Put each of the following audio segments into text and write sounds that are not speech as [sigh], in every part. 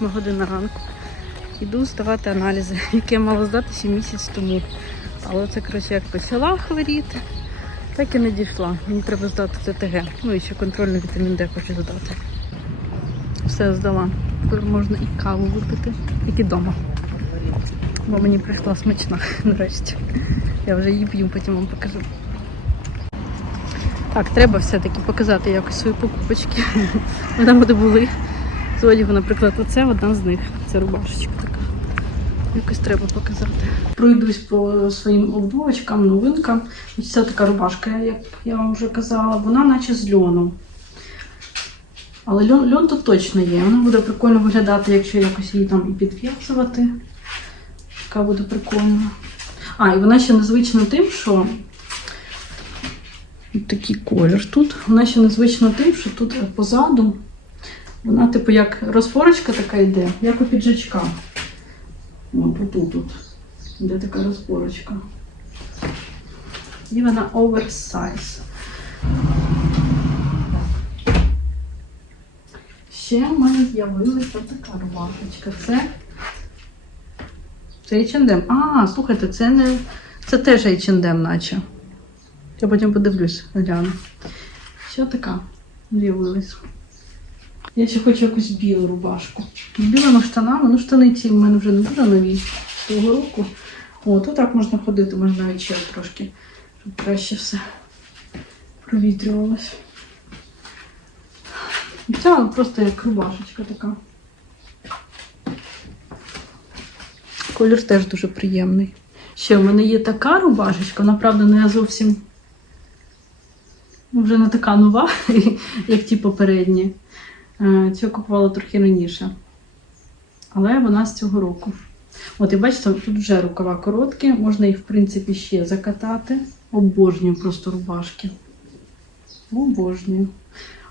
Добрий ранок, 8 година ранку. Іду здавати аналізи, які я мала здатися місяць тому. Але це, коротше, як почала хворіти, так і не дійшла. Мені треба здати ТТГ. Ну і ще контрольний вітамін Д хочу здати. Все здала. Тепер можна і каву випити, як і вдома. Бо мені прийшла смачна [laughs] нарешті. Я вже її п'ю, потім вам покажу. Так, треба все-таки показати якось свої покупочки. [laughs] Де були. З одягу, наприклад, оце одна з них. Це рубашечка така. Якось треба показати. Пройдусь по своїм обдувочкам, новинкам. Ось Це така рубашка, як я вам вже казала, вона наче з льоном. Але льон, льон тут точно є. Вона буде прикольно виглядати, якщо якось її там і підв'язувати. Така буде прикольна. А, і вона ще незвична тим, що Ось такий колір тут. Вона ще незвична тим, що тут позаду вона, типу, як розпорочка така йде, як у піджачка. От тут, тут. Йде така розпорочка. І вона оверсайз. Ще в мене з'явилася така рубашечка. Це. Це H&M. А, слухайте, це не. Це теж H&M, наче. Я потім подивлюсь, гляну. Що така з'явилась. Я ще хочу якусь білу рубашку. З білими штанами. Ну, штани ці в мене вже не дуже нові з того року. О, тут так можна ходити, можна навіть ще трошки, щоб краще все провітрювалось. Ця просто як рубашечка така. Колір теж дуже приємний. Ще в мене є така рубашечка, вона, правда, не зовсім вже не така нова, [laughs] як ті попередні. Е, Цю купувала трохи раніше. Але вона з цього року. От, і бачите, тут вже рукава короткі, можна їх, в принципі, ще закатати. Обожнюю просто рубашки. Обожнюю.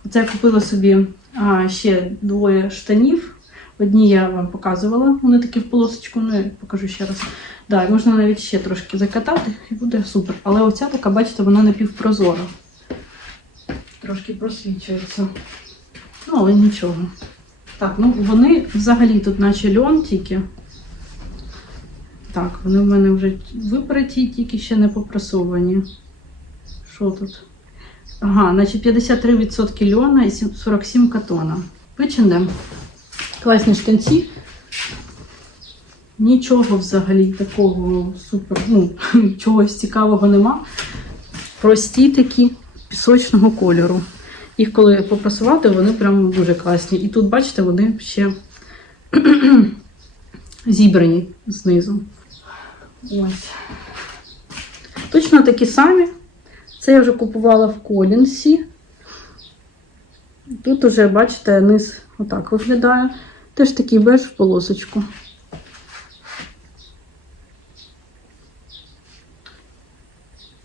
Оце я купила собі а, ще двоє штанів. Одні я вам показувала, вони такі в полосочку, ну я покажу ще раз. Да, можна навіть ще трошки закатати і буде супер. Але оця така, бачите, вона напівпрозора. Трошки просвічується. Ну, але нічого. Так, ну вони взагалі тут наче льон тільки. Так, вони в мене вже випраті, тільки ще не попрасовані. Що тут? Ага, значить 53% льона і 47 катона. Вичендем. Класні штанці. Нічого взагалі такого супер, ну, [laughs] чогось цікавого нема. Прості такі пісочного кольору. Їх коли попрасувати, вони прям дуже класні. І тут, бачите, вони ще [clears throat] зібрані знизу. Ось. Точно такі самі. Це я вже купувала в Колінсі. Тут уже, бачите, низ отак виглядає. Теж такий беж в полосочку.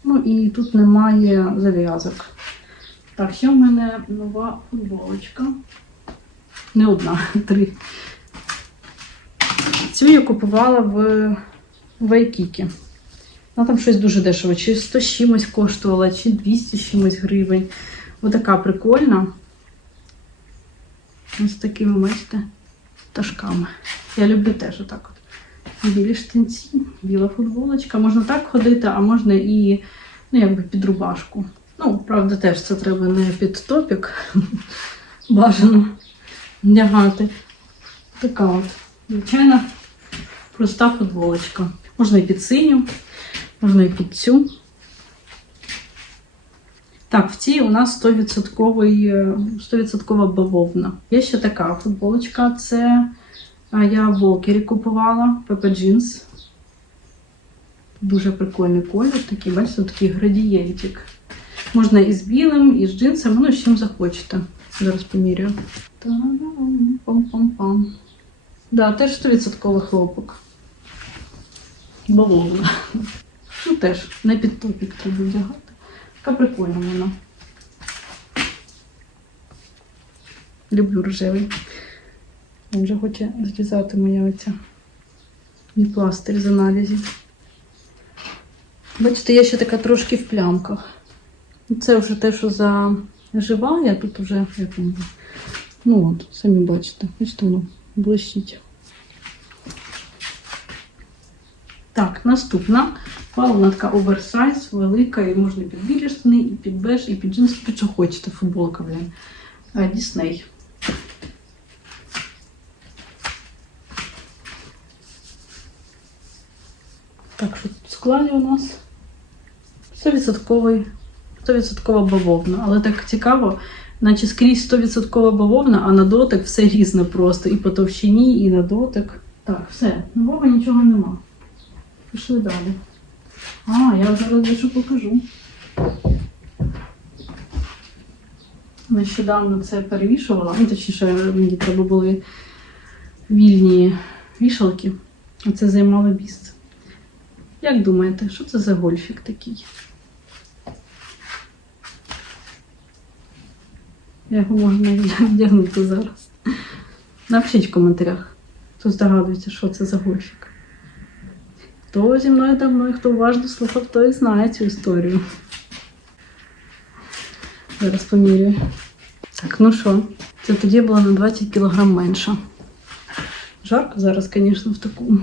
Ну і тут немає зав'язок. Так, ще в мене нова футболочка. Не одна, [laughs] три. Цю я купувала в Вайкікі. Вона там щось дуже дешево. Чи 100 з чимось коштувала, чи 200 з чимось гривень. Отака прикольна. Ось такими, бачите, пташками. Я люблю теж отак от. Білі штанці, біла футболочка. Можна так ходити, а можна і ну, якби під рубашку. Ну, правда, теж це треба не під топік. Бажано вдягати. Така от, звичайна, проста футболочка. Можна і під синю, можна і під цю. Так, в цій у нас 100%, 100 бавовна. Є ще така футболочка. Це я в Волкері купувала Pepe Jeans. Дуже прикольний колір, такий, бачите, такий градієнтик. Можна і з білим, і з джинсами, ну, з чим захочете. Зараз поміряю. Пам-пам-пам. Да, теж 100% хлопок. Бавовна. Ну, теж не під топік треба вдягати. Така прикольна вона. Люблю рожевий. Він вже хоче зрізати моя оця пластир з аналізів. Бачите, я ще така трошки в плямках. Це вже те, що заживає, тут вже як він, Ну от, самі бачите, бачите, воно блищить. Так, наступна. Вона така оверсайз, велика, і можна під білі штани, і під беж, і під джинси, під що хочете, футболка, блін. Е, Дісней. Так, що тут складі у нас 100% 100% бавовна. Але так цікаво, наче скрізь 100% бавовна, а на дотик все різне просто. І по товщині, і на дотик. Так, все, нового нічого нема. Пішли далі. А, я зараз дещо покажу. Нещодавно це перевішувала. Ну, точніше, мені треба були вільні вішалки, а це займало місце. Як думаєте, що це за гольфік такий? Я його можна [laughs] вдягнути зараз. Напишіть в коментарях, хто здогадується, що це за гольфік. Хто зі мною давно і хто уважно слухав, той знає цю історію. Зараз помірюю. Так, ну що, це тоді було на 20 кг менше. Жарко зараз, звісно, в такому.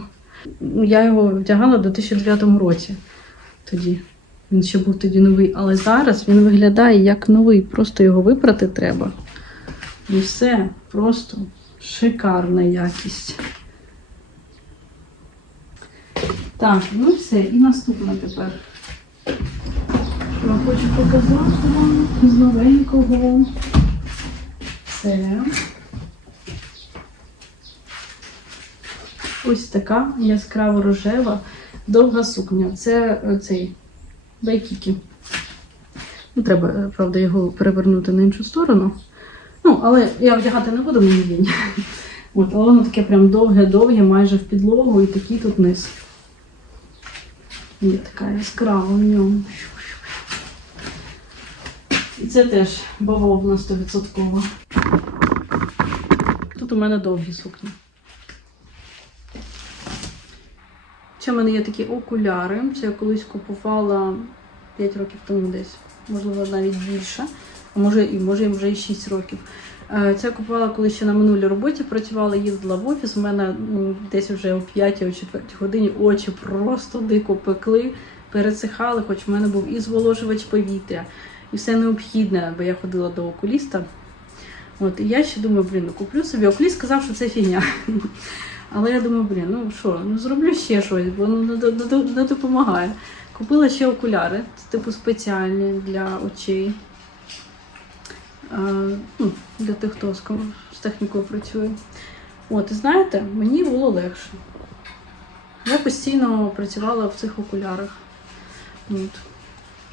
Ну, Я його вдягала до 2009 році. Тоді. Він ще був тоді новий. Але зараз він виглядає як новий. Просто його випрати треба. І все. Просто шикарна якість. Так, ну все, і наступне тепер. Я хочу показати вам з новенького. Це. Ось така яскраво рожева довга сукня. Це е, цей байкіки. Ну, треба, е, правда, його перевернути на іншу сторону. Ну, але я вдягати не буду мені лінь. [laughs] От, але воно таке прям довге-довге, майже в підлогу, і такий тут низ. Є така яскрава в ньому. І це теж бавовна 100%. Тут у мене довгі сукні. Ще в мене є такі окуляри. Це я колись купувала 5 років тому десь, можливо, навіть більше. А може і може вже і 6 років. Е, Це я купувала, коли ще на минулій роботі працювала, їздила в офіс. У мене десь вже о 5 о 4 годині очі просто дико пекли, пересихали, хоч в мене був і зволожувач повітря, і все необхідне, бо я ходила до окуліста. От, і я ще думаю, блін, ну куплю собі. Окуліст сказав, що це фігня. Але я думаю, блін, ну що, ну зроблю ще щось, бо ну, не, допомагає. Купила ще окуляри, типу спеціальні для очей. Ну, для тих, хто з технікою працює. От, і знаєте, мені було легше. Я постійно працювала в цих окулярах. От.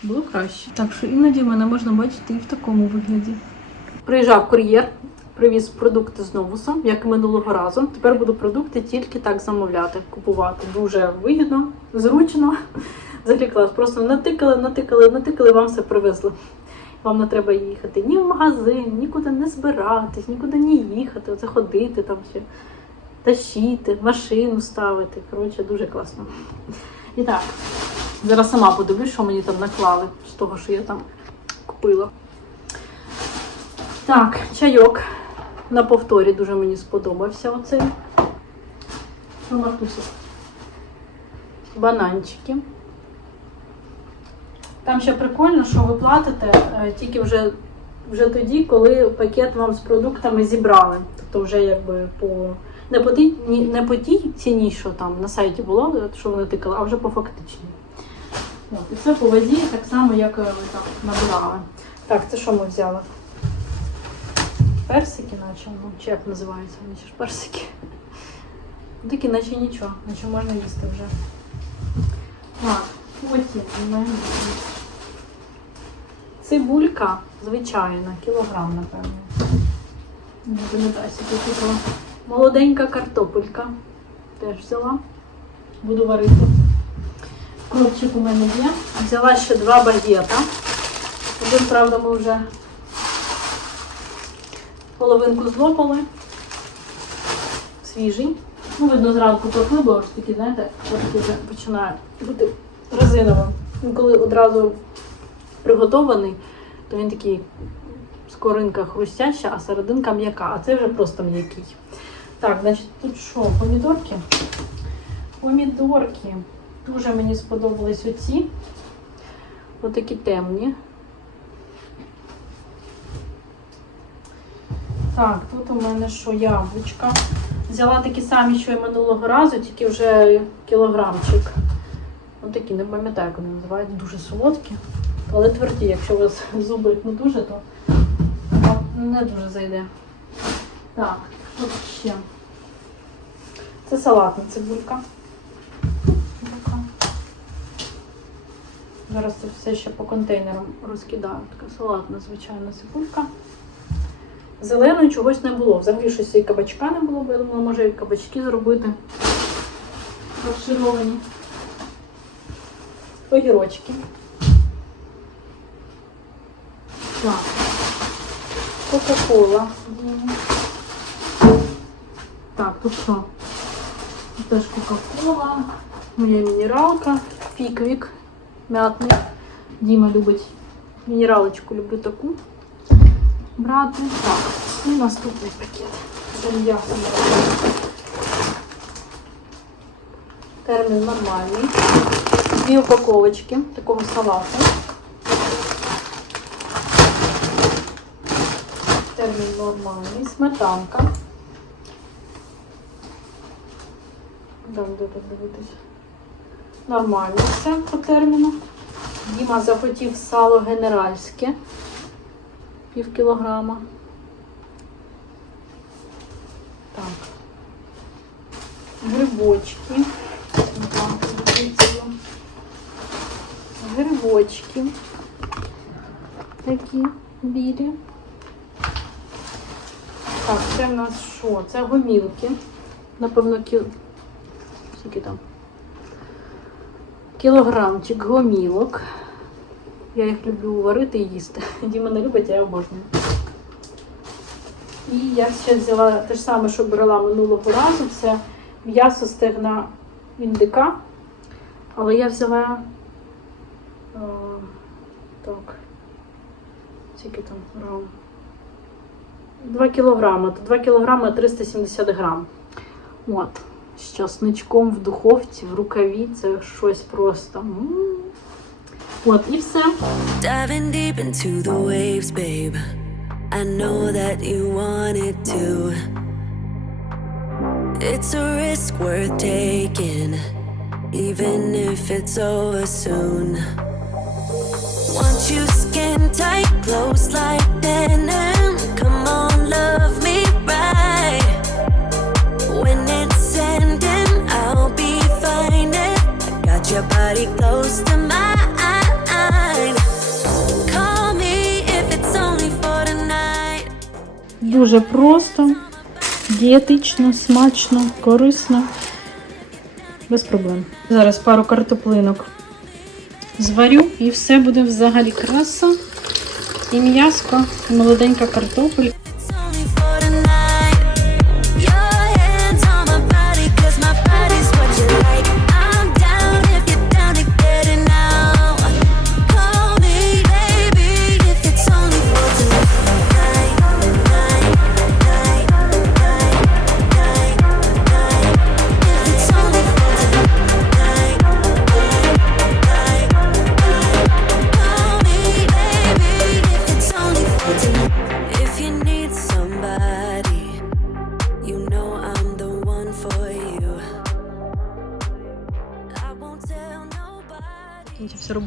Було краще. Так що іноді мене можна бачити і в такому вигляді. Приїжджав кур'єр, привіз продукти з новуса, як і минулого разу. Тепер буду продукти тільки так замовляти, купувати. Дуже вигідно, зручно. Взагалі клас. Просто натикали, натикали, натикали, вам все привезли. Вам не треба їхати ні в магазин, нікуди не збиратись, нікуди не їхати, оце ходити там ще, тащити, машину ставити. Коротше, дуже класно. І так, зараз сама подивлюсь, що мені там наклали з того, що я там купила. Так, чайок на повторі дуже мені сподобався оцей. Ну, Мартуся. Бананчики. Там ще прикольно, що ви платите е, тільки вже, вже тоді, коли пакет вам з продуктами зібрали. Тобто вже якби по не по тій, не по тій ціні, що там на сайті було, що вони тикали, а вже по фактичній. І це по вазі так само, як е, ви там набирали. Так, це що ми взяли? Персики, наче, ну, чи як називається, вони ж персики. Ну, Такі, наче нічого, наче можна їсти вже. Так, потім у мене цибулька звичайна, кілограм, напевно. Не пам'ятаю, скільки купила. Молоденька картопелька. Теж взяла. Буду варити. Кропчик у мене є. Взяла ще два багета. Один, правда, ми вже половинку злопали. Свіжий. Ну, видно, зранку пекли, бо ж такі, знаєте, трошки вже починає бути резиновим. Він коли одразу приготований, то він такий скоринка хрустяща, а серединка м'яка, а це вже просто м'який. Так, значить, тут що, помідорки? Помідорки. Дуже мені сподобались оці. Отакі темні. Так, тут у мене що, яблучка. Взяла такі самі, що і минулого разу, тільки вже кілограмчик. Ось такі, не пам'ятаю, як вони називають, дуже солодкі. Але тверді, якщо у вас [laughs] зуби не дуже, то не дуже зайде. Так, тут ще. Це салатна цибулька. Зараз це все ще по контейнерам розкидаю. Така салатна, звичайна цибулька. Зеленої чогось не було. Взагалі щось і кабачка не було, бо я думала, може і кабачки зробити. Фаршировані. Огірочки. Так. Кока-кола. Так, тут що? Тут теж Кока-кола. Моя мінералка. Піквік. Мятний. Діма любить мінералочку, люблю таку брати. Так, і наступний пакет. Це. Термін нормальний. Дві упаковочки такого салату. Термін нормальний. Сметанка. Там де тут дивитися. Нормально все по терміну. Діма захотів сало генеральське. Пів кілограма. Так. Грибочки. Грибочки. Такі білі. Так, це в нас що? Це гомілки. Напевно, кіл... Скільки там? Кілограмчик гомілок. Я їх люблю варити і їсти. [laughs] Діма не любить, а я обожнюю. І я ще взяла те ж саме, що брала минулого разу. Це м'ясо стегна індика. Але я взяла а, так. Скільки там грам? 2 кілограми. То 2 кілограми 370 грам. От. З часничком в духовці, в рукаві. Це щось просто. м. От, і все. Diving deep into the waves, babe. I know that you want it too. It's a risk worth taking, even if it's over soon. Want you skin tight, close like denim. Come on, love me right. When it's ending, I'll be fine. I got your body close to mine. Дуже просто, дієтично, смачно, корисно, без проблем. Зараз пару картоплинок зварю і все буде взагалі краса. І м'яско, і молоденька картопель.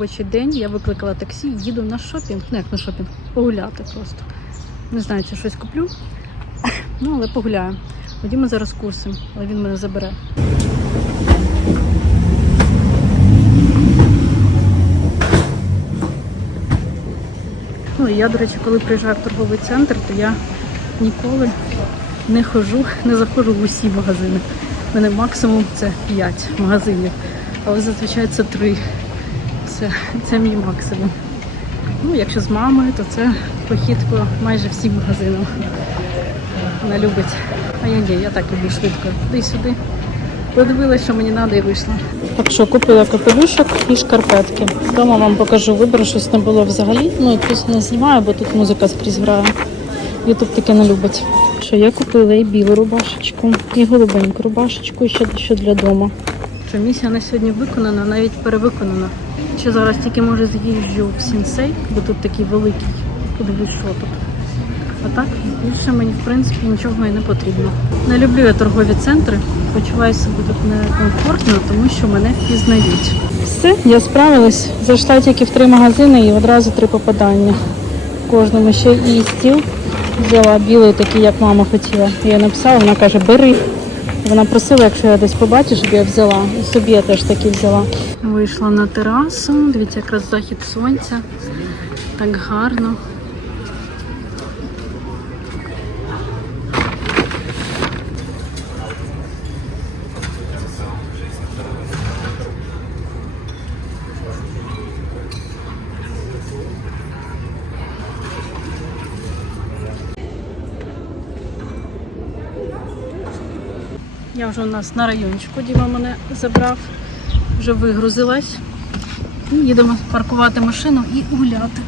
Робочий день, я викликала таксі, їду на шопінг. Ну як на шопінг, погуляти просто. Не знаю, чи щось куплю. [laughs] Ну, але погуляю. Ходімо зараз курси, але він мене забере. Ну я, до речі, коли приїжджаю в торговий центр, то я ніколи не хожу, не заходжу в усі магазини. У мене максимум це 5 магазинів, але зазвичай це 3. Це, це мій максимум. Ну, якщо з мамою, то це похід по майже всім магазинам. Вона любить. А я ні, я так люблю швидко. Туди-сюди. Подивилася, що мені треба і вийшла. Так що купила капелюшок і шкарпетки. Дома вам покажу вибору, щось не було взагалі. Ну, тут не знімаю, бо тут музика скрізь грає. Ютуб таке не любить. Що я купила і білу рубашечку, і голубеньку рубашечку, і ще дещо для дому. Що місія на сьогодні виконана, навіть перевиконана. Ще зараз тільки може з'їжджу в сінсей, бо тут такий великий. Подивлюсь, що тут. А так більше мені в принципі нічого і не потрібно. Не люблю я торгові центри, почуваю себе тут некомфортно, тому що мене впізнають. Все, я справилась. Зайшла тільки в три магазини і одразу три попадання. В кожному ще і стіл взяла білий, такий, як мама хотіла. Я написала, вона каже, бери. Вона просила, якщо я десь побачу, щоб я взяла. І собі я теж такі взяла. Вийшла на терасу, дивіться, якраз захід сонця. Так гарно. Я вже у нас на райончику, Діма мене забрав, вже вигрузилась. Їдемо паркувати машину і гуляти.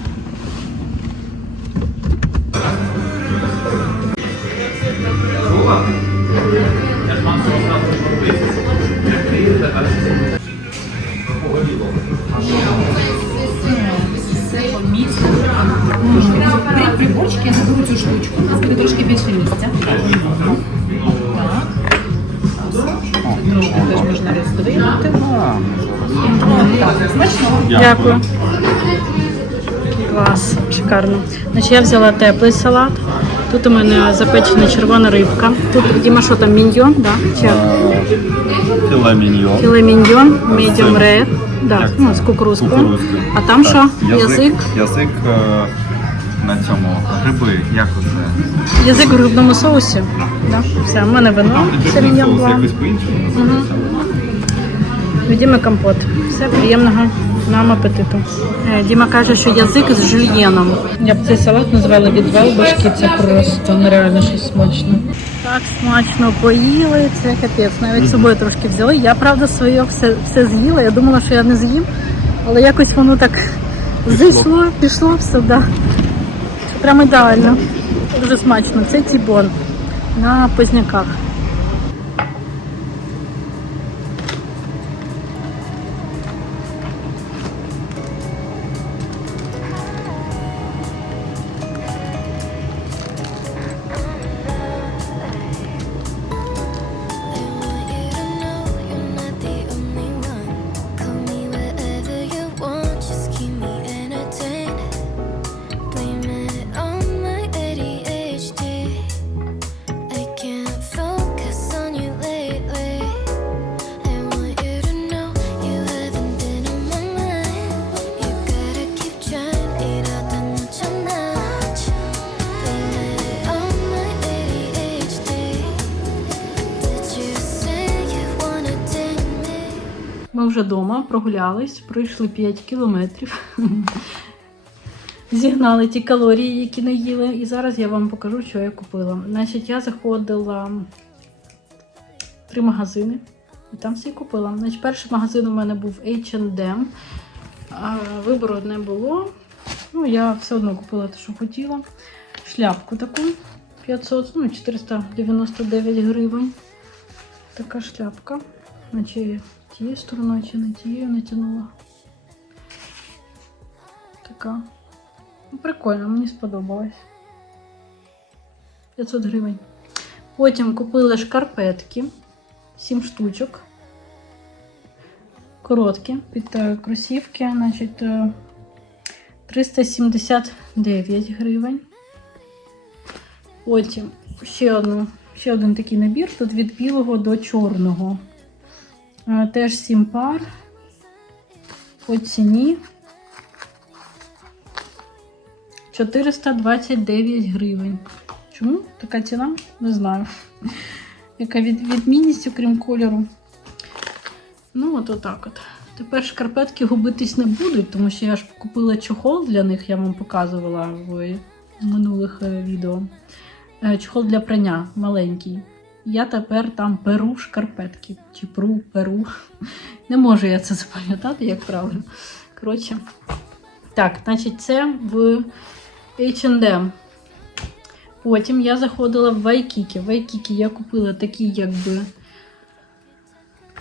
При приборчики я заберу цю штучку, у нас буде трошки більше місця. Дякую. Клас, шикарно. Значить, я взяла теплий салат. Тут у мене запечена червона рибка. Тут Діма, що там міньйон, да? Чи як? Філе міньйон. філе міньйон, medium rare, да, ну, з кукурузкою. А там Так, що? Язик. Язик е, на цьому гриби, як оце? Язик в грибному соусі. Да? Все, в мене вино. Савіньон соус якось по-іншому. У Діми компот. Все приємного нам апетиту. Е, Діма каже, що язик з жульєном. Я б цей салат назвала відвал башки. Це просто нереально щось смачне. Так смачно поїли, це капець. Навіть з собою трошки взяли. Я правда своє все, все з'їла. Я думала, що я не з'їм, але якось воно так зайшло, пішло все, да. Прям ідеально. Дуже смачно. Це тібон на позняках. Вже вдома прогулялись, пройшли 5 кілометрів. Зігнали ті калорії, які не їли. І зараз я вам покажу, що я купила. Значить, я заходила в три магазини і там все купила. Значить, перший магазин у мене був H&M. Вибору не було. Ну, я все одно купила те, що хотіла. Шляпку таку 500, ну, 499 гривень. Така шляпка. Наче тією стороною чи не тією натягнула. Така. Ну, прикольно, мені сподобалось. 500 гривень. Потім купила шкарпетки. 7 штучок. Короткі під кросівки, значить, е, 379 гривень. Потім ще, одну, ще один такий набір, тут від білого до чорного. Е, Теж 7 пар по ціні 429 гривень. Чому така ціна? Не знаю. Яка від, відмінність, окрім кольору. Ну, от отак от. Тепер шкарпетки губитись не будуть, тому що я ж купила чохол для них, я вам показувала в минулих е, відео. Е, Чохол для прання маленький. Я тепер там перу шкарпетки. Чи пру, перу. Не можу я це запам'ятати, як правильно. Коротше. Так, значить, це в H&M. Потім я заходила в Вайкікі. В Вайкікі я купила такі, якби.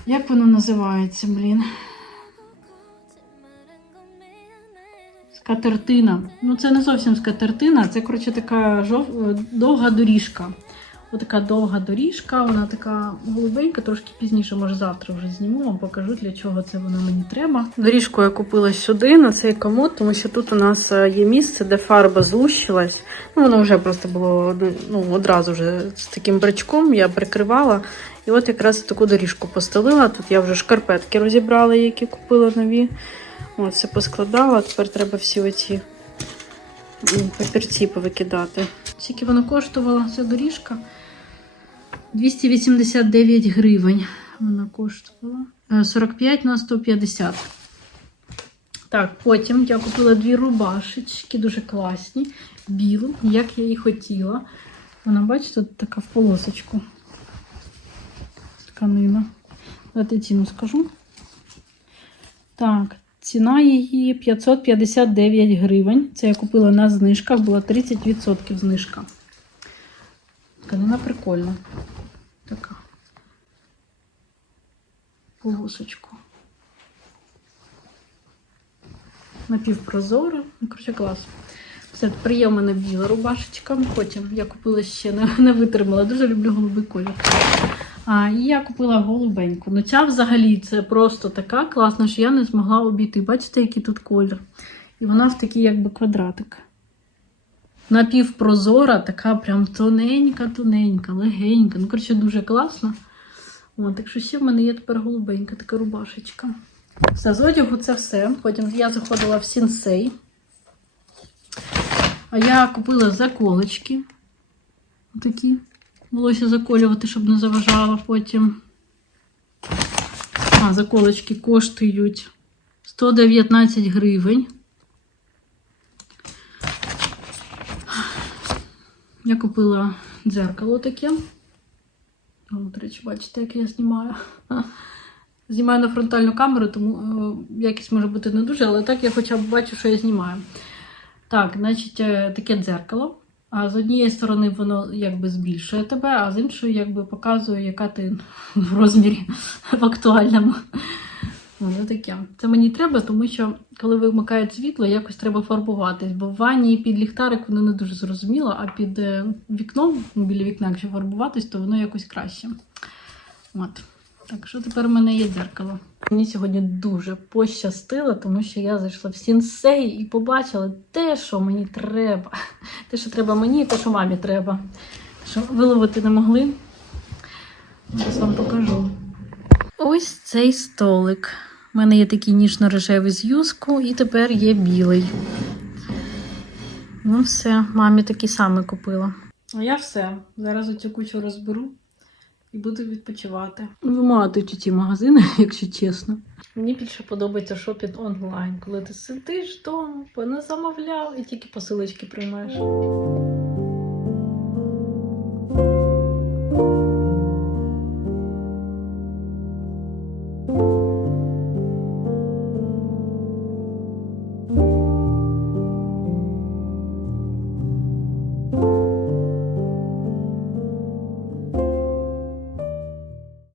Як воно називається, блін? Скатертина. Ну, це не зовсім скатертина, це, коротше, така жов... довга доріжка. Отака довга доріжка, вона така голубенька, трошки пізніше, може завтра вже зніму, вам покажу, для чого це воно мені треба. Доріжку я купила сюди, на цей комод, тому що тут у нас е, є місце, де фарба злущилась. Ну, воно вже просто було ну, одразу вже з таким брачком я прикривала. І от якраз таку доріжку постелила. Тут я вже шкарпетки розібрала, які купила нові. От, все поскладала. Тепер треба всі оці папірці повикидати. Скільки воно коштувало, ця доріжка? 289 гривень. Вона коштувала. Е, 45 на 150. Так, потім я купила дві рубашечки, дуже класні, білу, як я і хотіла. Вона, бачите, тут така в полосочку. Тканина. Давайте ціну скажу. Так, ціна її 559 гривень. Це я купила на знижках, була 30% знижка. Тканина прикольна. Така. Полосочку. Напівпрозора. Ну, коротше, клас. Все, мене біла рубашечка. Потім я купила ще, не, [laughs] не витримала. Дуже люблю голубий колір. А, і я купила голубеньку. Ну ця взагалі це просто така класна, що я не змогла обійти. Бачите, який тут колір? І вона в такий якби квадратик. Напівпрозора, така прям тоненька-тоненька, легенька. Ну, коротше, дуже класно. От, так що ще в мене є тепер голубенька така рубашечка. Все, з одягу це все. Потім я заходила в сінсей. А я купила заколочки. Такі. Волосся заколювати, щоб не заважало потім. А, заколочки коштують 119 гривень. Я купила дзеркало таке. До речі, бачите, як я знімаю. Знімаю на фронтальну камеру, тому е, якість може бути не дуже, але так я хоча б бачу, що я знімаю. Так, значить, е, таке дзеркало. А з однієї сторони воно якби збільшує тебе, а з іншої якби показує, яка ти в розмірі в актуальному. Воно таке. Це мені треба, тому що коли вимикають світло, якось треба фарбуватись. Бо в ванні під ліхтарик воно не дуже зрозуміло, а під е, вікном, біля вікна, якщо фарбуватись, то воно якось краще. От. Так що тепер у мене є дзеркало. Мені сьогодні дуже пощастило, тому що я зайшла в сінсей і побачила те, що мені треба. Те, що треба мені, і те, що мамі треба. Що виловити не могли. Зараз вам покажу. Ось цей столик. У мене є такий ніжно-рожевий з і тепер є білий. Ну, все, мамі такий самий купила. А я все. Зараз оцю кучу розберу і буду відпочивати. Вимагати ті магазини, [laughs] якщо чесно. Мені більше подобається шопінг онлайн, коли ти сидиш вдома, не замовляв і тільки посилочки приймаєш.